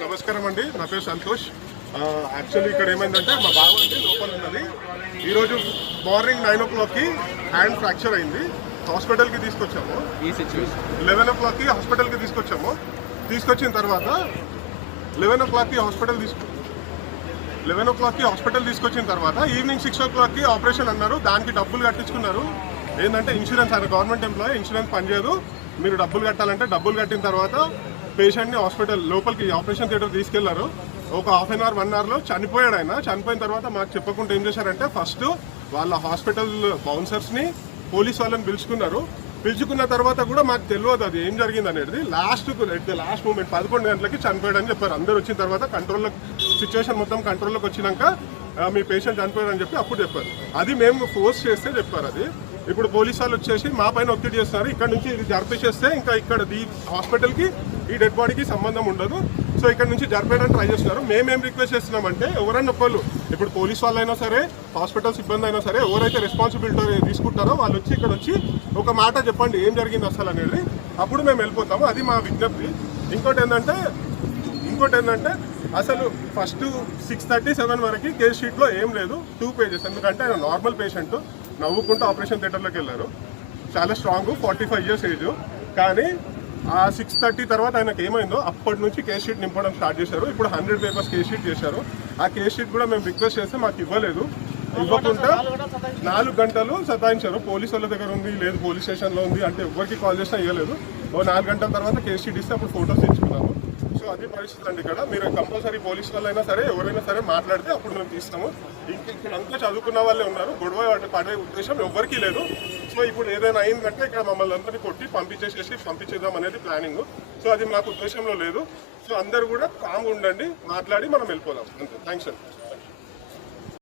నమస్కారం అండి, నా పేరు సంతోష్. యాక్చువల్లీ ఇక్కడ ఏమైందంటే మా బావ అండి లోపల ఉన్నది. ఈరోజు మార్నింగ్ 9 o'clock హ్యాండ్ ఫ్రాక్చర్ అయింది. హాస్పిటల్కి తీసుకొచ్చాము. 11 o'clock హాస్పిటల్కి తీసుకొచ్చాము. తీసుకొచ్చిన తర్వాత 11 o'clock హాస్పిటల్ తీసుకొచ్చిన తర్వాత ఈవినింగ్ 6 o'clock ఆపరేషన్ అన్నారు. దానికి డబ్బులు కట్టించుకున్నారు. ఏంటంటే ఇన్సూరెన్స్, ఆయన గవర్నమెంట్ ఎంప్లాయీ, ఇన్సూరెన్స్ పనిచేయదు, మీరు డబ్బులు కట్టాలంటే డబ్బులు కట్టిన తర్వాత పేషెంట్ని హాస్పిటల్ లోపలికి ఆపరేషన్ థియేటర్ తీసుకెళ్లారు. ఒక హాఫ్ అన్ అవర్ 1 hourలో చనిపోయాడు. ఆయన చనిపోయిన తర్వాత మాకు చెప్పకుండా ఏం చేశారంటే ఫస్ట్ వాళ్ళ హాస్పిటల్ బౌన్సర్స్ని, పోలీస్ వాళ్ళని పిలుచుకున్న తర్వాత కూడా మాకు తెలియదు అది ఏం జరిగింది అనేది. లాస్ట్ మూమెంట్ 11 గంటలకి చనిపోయాడని చెప్పారు. అందరు వచ్చిన తర్వాత సిచ్యువేషన్ మొత్తం కంట్రోల్లోకి వచ్చినాక మీ పేషెంట్ చనిపోయాడని చెప్పి అప్పుడు చెప్పారు. అది మేము ఫోర్స్ చేస్తే చెప్పారు. అది ఇప్పుడు పోలీసు వాళ్ళు వచ్చేసి మా పైన ఒత్తిడి చేస్తున్నారు. ఇక్కడ నుంచి ఇది జరిపేసేస్తే ఇంకా ఇక్కడ ఈ హాస్పిటల్కి ఈ డెడ్ బాడీకి సంబంధం ఉండదు. సో ఇక్కడ నుంచి జరిపేయడానికి ట్రై చేస్తున్నారు. మేమేం రిక్వెస్ట్ చేస్తున్నామంటే ఎవరైనా ఒకళ్ళు, ఇప్పుడు పోలీస్ వాళ్ళైనా సరే, హాస్పిటల్ సిబ్బంది అయినా సరే, ఎవరైతే రెస్పాన్సిబిలిటీ తీసుకుంటారో వాళ్ళు వచ్చి ఇక్కడ వచ్చి ఒక మాట చెప్పండి ఏం జరిగింది అసలు అనేది. అప్పుడు మేము వెళ్ళిపోతాము. అది మా విజ్ఞప్తి. ఇంకోటి ఏంటంటే అసలు ఫస్ట్ 6:37 వరకు కేస్ షీట్లో ఏం లేదు, 2 pages. ఎందుకంటే ఆయన నార్మల్ పేషెంట్, నవ్వుకుంటూ ఆపరేషన్ థియేటర్లోకి వెళ్ళారు. చాలా స్ట్రాంగ్, 45 years ఏజ్. కానీ ఆ 6:30 తర్వాత ఆయనకు ఏమైందో అప్పటి నుంచి కేస్ షీట్ నింపడం స్టార్ట్ చేశారు. ఇప్పుడు 100 papers కేస్ షీట్ చేశారు. ఆ కేస్ షీట్ కూడా మేము రిక్వెస్ట్ చేస్తే మాకు ఇవ్వకుండా 4 గంటలు సతాయించారు. పోలీసు వాళ్ళ దగ్గర ఉంది, లేదు పోలీస్ స్టేషన్లో ఉంది అంటే ఎవరికి కాల్ చేసినా ఇవ్వలేదు. 4 గంటల తర్వాత కేస్ షీట్ ఇస్తే అప్పుడు ఫోటోస్ తెచ్చుకున్నాము. సో అది పరిస్థితి అండి. ఇక్కడ మీరు కంపల్సరీ పోలీసు వాళ్ళైనా సరే ఎవరైనా సరే మాట్లాడితే అప్పుడు మేము తీస్తాము. ఇక్కడ అంతా చదువుకున్న వాళ్ళే ఉన్నారు. గొడవ పడే ఉద్దేశం ఎవరికీ లేదు. సో ఇప్పుడు ఏదైనా అయిందంటే ఇక్కడ మమ్మల్ని అందరినీ కొట్టి పంపించేద్దాం అనేది ప్లానింగ్. సో అది మాకు ఉద్దేశంలో లేదు. సో అందరూ కూడా కామ్గా ఉండండి, మాట్లాడి మనం వెళ్ళిపోదాం అంతే. థ్యాంక్స్ అండి.